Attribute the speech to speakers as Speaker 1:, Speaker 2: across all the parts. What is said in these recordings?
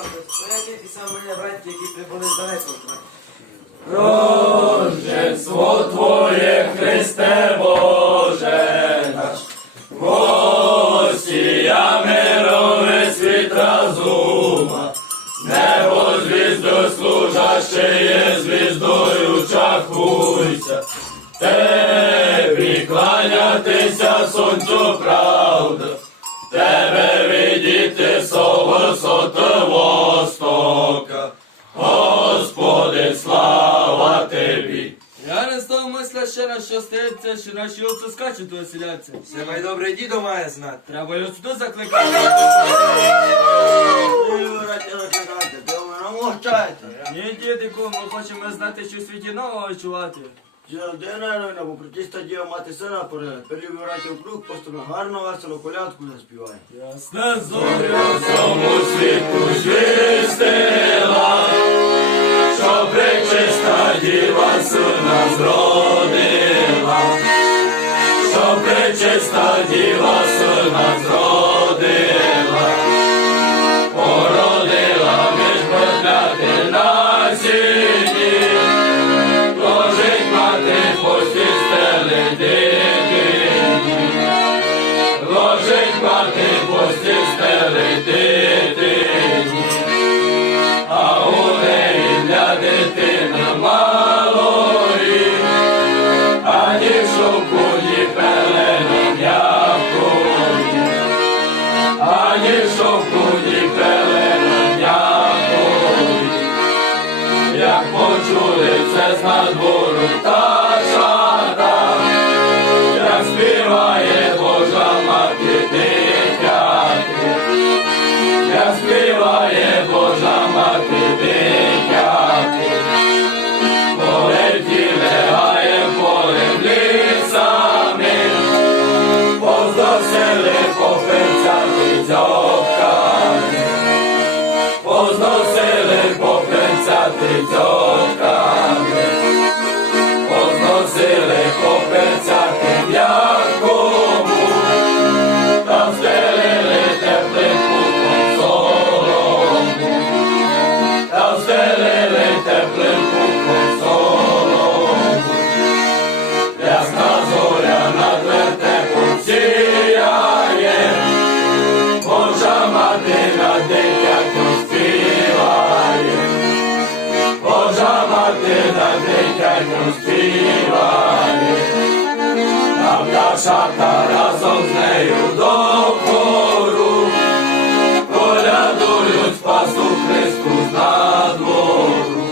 Speaker 1: Своя мене братці, які прибули з далеко.
Speaker 2: Рождество Твоє, Христе Боже, наш, Гостія мирове світ разума, небо звізду служащеє звіздою чахуйся, Тебі кланятися сонцю Господи, слава Тобі!
Speaker 3: Я не став мисля ще раз, що стається, що наші овці скачуть оселяться.
Speaker 1: Все май добре дідо має знати.
Speaker 3: Треба й сюди закликати. Ні, дідику, ми хочемо знати, що в світі нового чувати.
Speaker 1: Де народина, бо протіста діва мати сина порила. Перлі ви в круг, постійно гарно весело колядку заспіває.
Speaker 3: Ясне зоря.
Speaker 2: Цьому світу пречиста діва сина зродила, що пречиста діва сина зродила, позносили попенцяти дитятю співає, а пташата разом з нею до хору, колядують спасу Христу з надвору,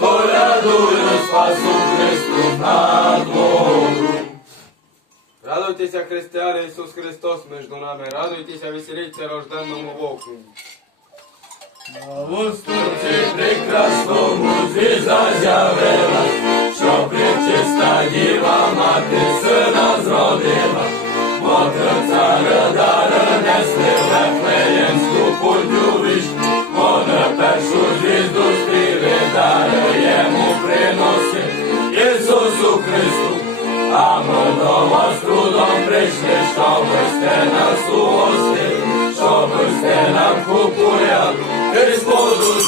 Speaker 2: колядують спасу Христу з надвору.
Speaker 4: Радуйтеся, християни, Ісус Христос між нами, радуйтеся, веселіться рожденному Богу.
Speaker 3: На восточі
Speaker 2: прекрасному звізда з'явилась, що причиста діва мати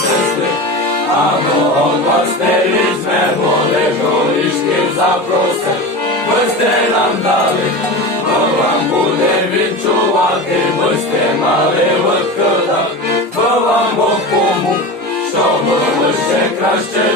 Speaker 2: Знесли, а не візьмемо, запросить, ви сте нам дали, бо вам буде відчувати, сте мали викидати, бо вам Бог кому, щоб ви ще краще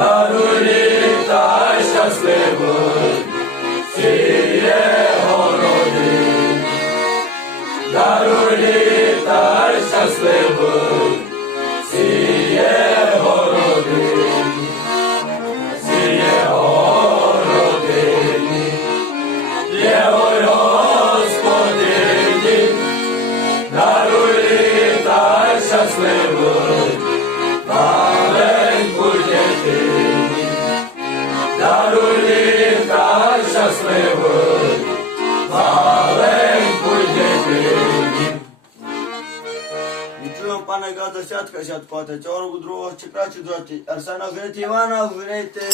Speaker 2: на нулі
Speaker 5: та щасливо сіє городи, на
Speaker 2: нулі та щасливо городи, сіє городи, є господині, на нулі та щасливо. Ivana
Speaker 1: gata seat ca seat poate. Te orgu drugo, ce craci droti. Arsana vrete, Ivana vrete.